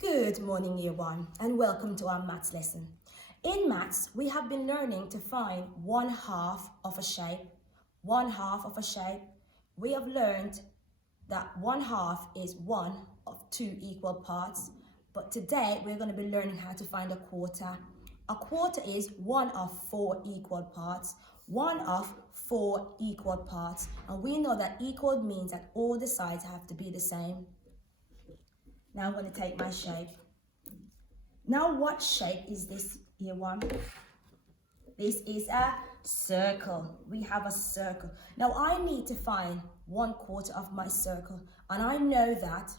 Good morning, year one, and welcome to our maths lesson. In maths, we have been learning to find one half of a shape. One half of a shape. We have learned that one half is one of two equal parts, but today we're going to be learning how to find a quarter. A quarter is one of four equal parts. One of four equal parts, and we know that equal means that all the sides have to be the same. Now I'm going to take my shape. Now what shape is this here one? This is a circle. We have a circle. Now I need to find 1/4 of my circle, and I know that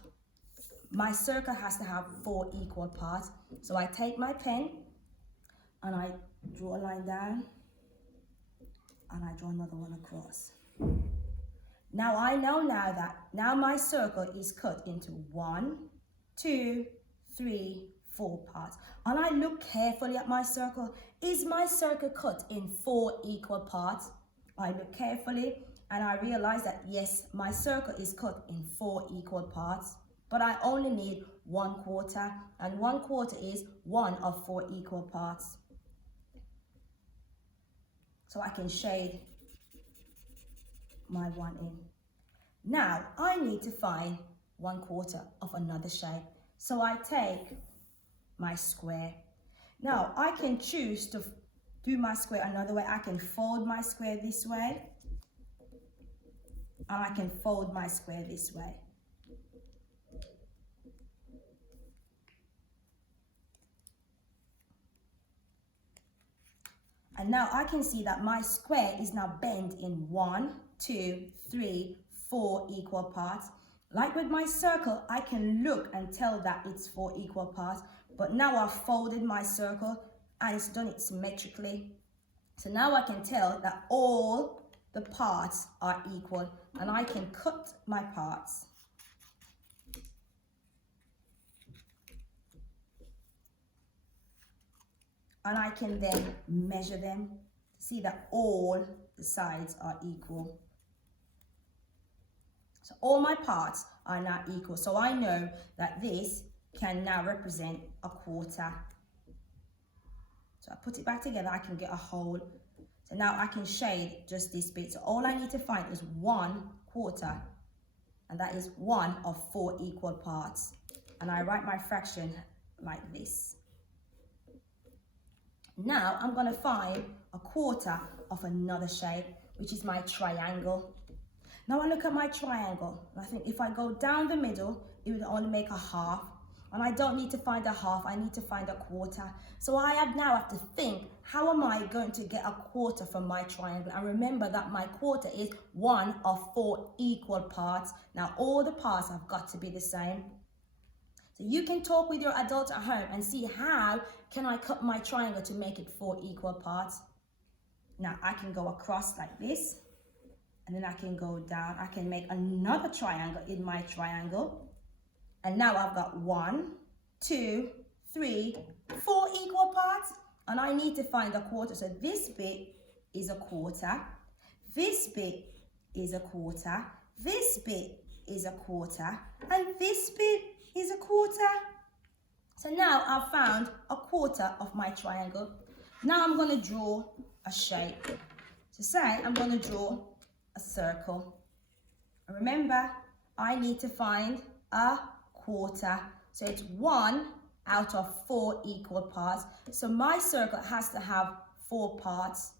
my circle has to have four equal parts. So I take my pen and I draw a line down and I draw another one across. Now I know that my circle is cut into 1, 2, 3, 4 parts. And I look carefully at my circle. Is my circle cut in 4 equal parts? I look carefully and I realize that yes, my circle is cut in 4 equal parts, but I only need 1/4, and 1/4 is one of 4 equal parts. So I can shade my one in. Now I need to find 1/4 of another shape. So I take my square. Now I can choose to do my square another way. I can fold my square this way, and I can fold my square this way. And now I can see that my square is now bent in 1, 2, 3, 4 equal parts. Like with my circle, I can look and tell that it's 4 equal parts, but now I've folded my circle and it's done it symmetrically. So now I can tell that all the parts are equal, and I can cut my parts. And I can then measure them to see that all the sides are equal. So all my parts are now equal. So I know that this can now represent a quarter. So I put it back together, I can get a whole. So now I can shade just this bit. So all I need to find is 1/4, and that is one of 4 equal parts. And I write my fraction like this. Now I'm going to find 1/4 of another shape, which is my triangle. Now I look at my triangle, and I think if I go down the middle, it would only make a half. And I don't need to find a half, I need to find 1/4. So I now have to think, how am I going to get 1/4 from my triangle? And remember that my quarter is one of 4 equal parts. Now all the parts have got to be the same. So you can talk with your adults at home and see how can I cut my triangle to make it 4 equal parts. Now I can go across like this, and then I can go down. I can make another triangle in my triangle. And now I've got 1, 2, 3, 4 equal parts. And I need to find 1/4. So this bit is 1/4. This bit is 1/4. This bit is 1/4. And this bit is 1/4. So now I've found 1/4 of my triangle. Now I'm going to draw a shape. So say I'm going to draw a circle. Remember, I need to find 1/4. So it's 1 out of 4 equal parts. So my circle has to have 4 parts.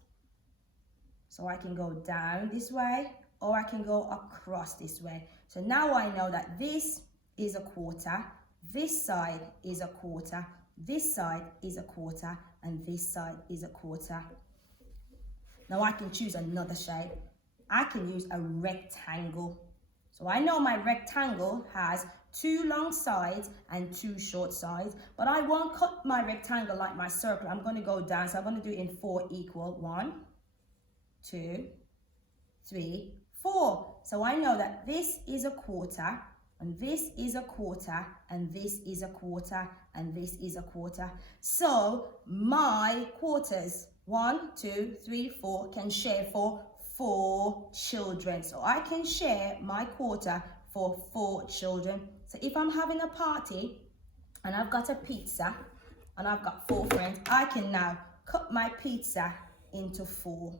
So I can go down this way, or I can go across this way. So now I know that this is 1/4, this side is 1/4, this side is 1/4, and this side is 1/4. Now I can choose another shape. I can use a rectangle. So I know my rectangle has 2 long sides and 2 short sides, but I won't cut my rectangle like my circle. I'm going to go down, so I'm going to do it in 4 equal. 1, 2, 3, 4. So I know that this is 1/4, and this is 1/4, and this is 1/4, and this is 1/4. So my quarters, 1, 2, 3, 4, can share for 4 children. So I can share my quarter for 4 children. So if I'm having a party and I've got a pizza, and I've got 4 friends, I can now cut my pizza into 4.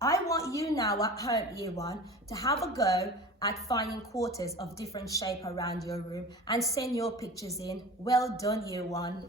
I want you now at home, year 1, to have a go at finding quarters of different shape around your room and send your pictures in. Well done, year 1.